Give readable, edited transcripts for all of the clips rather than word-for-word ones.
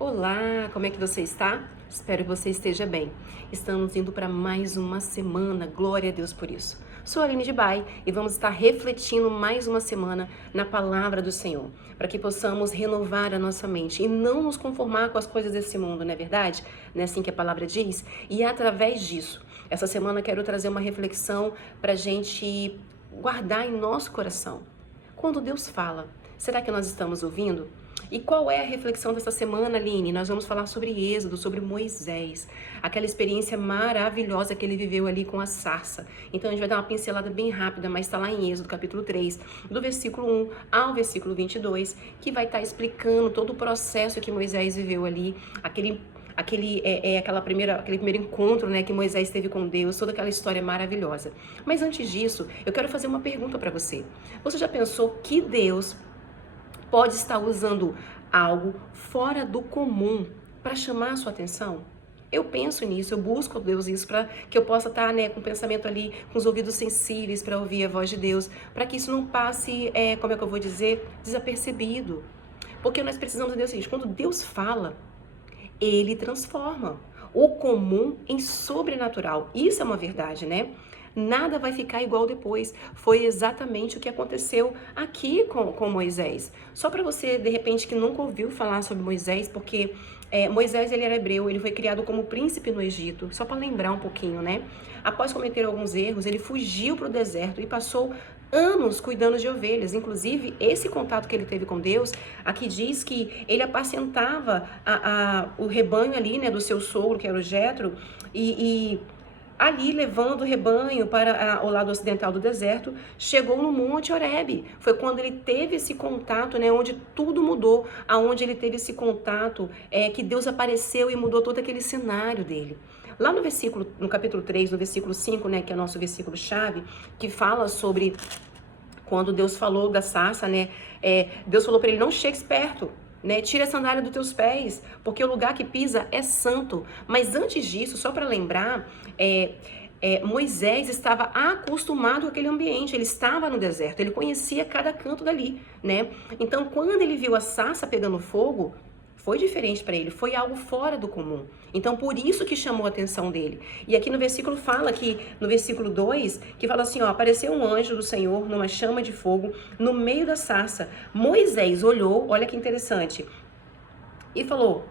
Olá, como é que você está? Espero que você esteja bem. Estamos indo para mais uma semana, glória a Deus por isso. Sou a Aline de Bai e vamos estar refletindo mais uma semana na palavra do Senhor, para que possamos renovar a nossa mente e não nos conformar com as coisas desse mundo, não é verdade? Não é assim que a palavra diz? E através disso, essa semana quero trazer uma reflexão para a gente guardar em nosso coração. Quando Deus fala, será que nós estamos ouvindo? E qual é a reflexão dessa semana, Aline? Nós vamos falar sobre Êxodo, sobre Moisés, aquela experiência maravilhosa que ele viveu ali com a sarça. Então a gente vai dar uma pincelada bem rápida, mas está lá em Êxodo, capítulo 3, do versículo 1 ao versículo 22, que vai estar explicando todo o processo que Moisés viveu ali, aquele primeiro encontro, né, que Moisés teve com Deus, toda aquela história maravilhosa. Mas antes disso, eu quero fazer uma pergunta para você. Você já pensou que Deus pode estar usando algo fora do comum para chamar a sua atenção? Eu penso nisso, eu busco a Deus isso para que eu possa estar, né, com o pensamento ali, com os ouvidos sensíveis para ouvir a voz de Deus, para que isso não passe, como é que eu vou dizer, desapercebido. Porque nós precisamos entender o seguinte: quando Deus fala, Ele transforma o comum em sobrenatural. Isso é uma verdade, né? Nada vai ficar igual depois. Foi exatamente o que aconteceu aqui com Moisés. Só para você, de repente, que nunca ouviu falar sobre Moisés, porque Moisés, ele era hebreu, ele foi criado como príncipe no Egito. Só para lembrar um pouquinho, né? Após cometer alguns erros, ele fugiu para o deserto e passou anos cuidando de ovelhas. Inclusive, esse contato que ele teve com Deus, aqui diz que ele apacentava o rebanho ali, né, do seu sogro, que era o Jetro, e ali levando o rebanho para o lado ocidental do deserto, chegou no Monte Horebe. Foi quando ele teve esse contato, né, onde tudo mudou, aonde ele teve esse contato, que Deus apareceu e mudou todo aquele cenário dele. Lá no capítulo 3, no versículo 5, né, que é o nosso versículo-chave, que fala sobre quando Deus falou da sarça, né, Deus falou para ele: não chegue perto, né? Tira a sandália dos teus pés, porque o lugar que pisa é santo. Mas antes disso, só para lembrar, Moisés estava acostumado com aquele ambiente, ele estava no deserto, ele conhecia cada canto dali, né? Então, quando ele viu a sarça pegando fogo, foi diferente para ele, foi algo fora do comum. Então, por isso que chamou a atenção dele. E aqui no versículo fala que, no versículo 2, que fala assim, ó: apareceu um anjo do Senhor numa chama de fogo no meio da sarça. Moisés olhou, olha que interessante, e falou: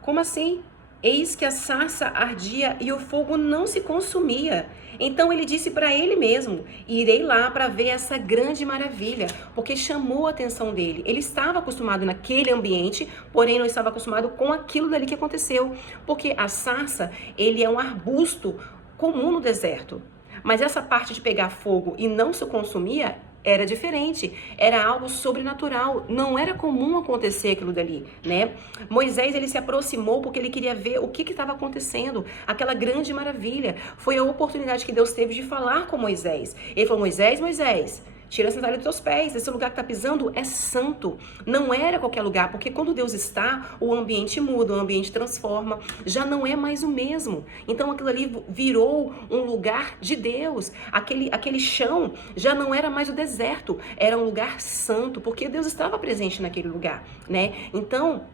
como assim? Eis que a sarça ardia e o fogo não se consumia. Então ele disse para ele mesmo: irei lá para ver essa grande maravilha, porque chamou a atenção dele. Ele estava acostumado naquele ambiente, porém não estava acostumado com aquilo dali que aconteceu, porque a sarça, ele é um arbusto comum no deserto. Mas essa parte de pegar fogo e não se consumia era diferente, era algo sobrenatural, não era comum acontecer aquilo dali, né? Moisés, ele se aproximou porque ele queria ver o que estava acontecendo, aquela grande maravilha. Foi a oportunidade que Deus teve de falar com Moisés. Ele falou: Moisés, Moisés, tira a sandália dos teus pés, esse lugar que está pisando é santo. Não era qualquer lugar, porque quando Deus está, o ambiente muda, o ambiente transforma, já não é mais o mesmo. Então aquilo ali virou um lugar de Deus. Aquele chão já não era mais o deserto, era um lugar santo, porque Deus estava presente naquele lugar, né? Então,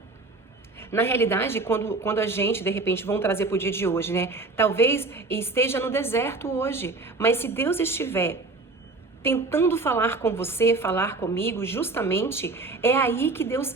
na realidade, quando a gente, de repente, vamos trazer para o dia de hoje, né? Talvez esteja no deserto hoje, mas se Deus estiver tentando falar com você, falar comigo, justamente é aí que Deus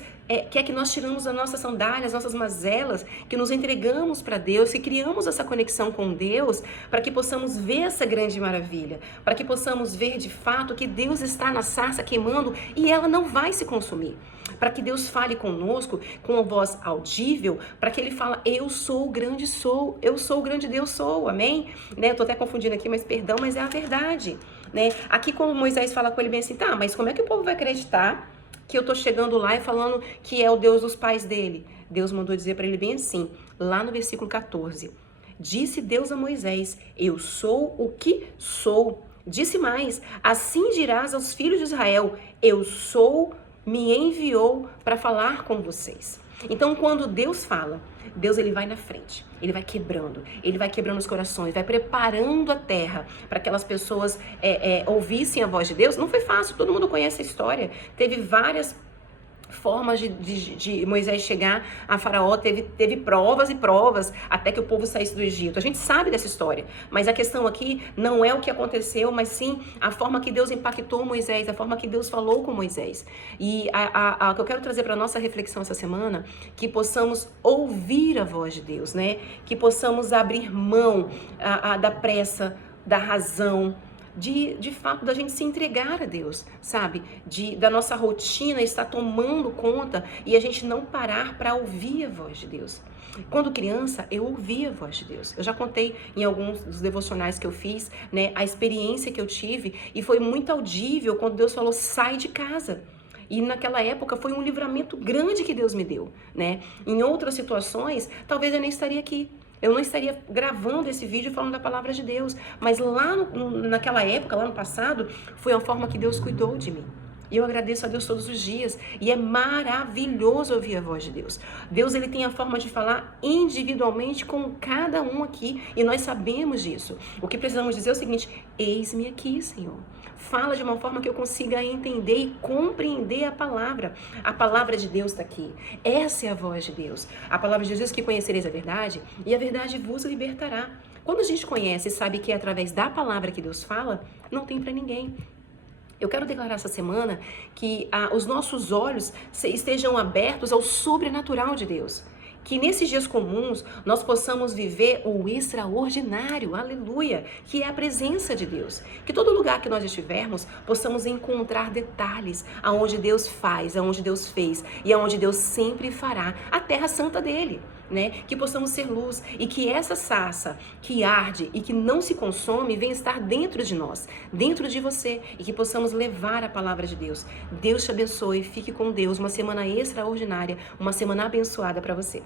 quer que nós tiramos as nossas sandálias, as nossas mazelas, que nos entregamos para Deus, que criamos essa conexão com Deus, para que possamos ver essa grande maravilha, para que possamos ver de fato que Deus está na sarça queimando e ela não vai se consumir. Para que Deus fale conosco com uma voz audível, para que Ele fale: eu sou o grande sou, eu sou o grande Deus sou, amém? Né? Eu tô até confundindo aqui, mas perdão, mas é a verdade, né? Aqui como Moisés fala com ele bem assim: tá, mas como é que o povo vai acreditar que eu tô chegando lá e falando que é o Deus dos pais dele? Deus mandou dizer para ele bem assim, lá no versículo 14. Disse Deus a Moisés: eu sou o que sou. Disse mais: assim dirás aos filhos de Israel: eu sou, me enviou para falar com vocês. Então, quando Deus fala, Deus, ele vai na frente, ele vai quebrando os corações, vai preparando a terra para que aquelas pessoas ouvissem a voz de Deus. Não foi fácil, todo mundo conhece a história. Teve várias formas de Moisés chegar a Faraó, teve provas e provas até que o povo saísse do Egito. A gente sabe dessa história, mas a questão aqui não é o que aconteceu, mas sim a forma que Deus impactou Moisés, a forma que Deus falou com Moisés. E o que eu quero trazer para a nossa reflexão essa semana, que possamos ouvir a voz de Deus, né? Que possamos abrir mão da pressa, da razão, de fato, da gente se entregar a Deus, sabe? Da nossa rotina estar tomando conta e a gente não parar para ouvir a voz de Deus. Quando criança, eu ouvia a voz de Deus. Eu já contei em alguns dos devocionais que eu fiz, né, a experiência que eu tive, e foi muito audível quando Deus falou, sai de casa. E naquela época foi um livramento grande que Deus me deu, né? Em outras situações, talvez eu nem estaria aqui. Eu não estaria gravando esse vídeo falando da palavra de Deus. Mas lá naquela época, lá no passado, foi a forma que Deus cuidou de mim. E eu agradeço a Deus todos os dias. E é maravilhoso ouvir a voz de Deus. Deus, ele tem a forma de falar individualmente com cada um aqui. E nós sabemos disso. O que precisamos dizer é o seguinte, eis-me aqui, Senhor. Fala de uma forma que eu consiga entender e compreender a palavra. A palavra de Deus está aqui. Essa é a voz de Deus. A palavra de Deus que conhecereis a verdade e a verdade vos libertará. Quando a gente conhece e sabe que é através da palavra que Deus fala, não tem para ninguém. Eu quero declarar essa semana que os nossos olhos estejam abertos ao sobrenatural de Deus. Que nesses dias comuns nós possamos viver o extraordinário, aleluia, que é a presença de Deus. Que todo lugar que nós estivermos possamos encontrar detalhes aonde Deus faz, aonde Deus fez e aonde Deus sempre fará a terra santa dele. Né? Que possamos ser luz e que essa sarça que arde e que não se consome venha estar dentro de nós, dentro de você, e que possamos levar a palavra de Deus. Deus te abençoe, fique com Deus, uma semana extraordinária, uma semana abençoada para você.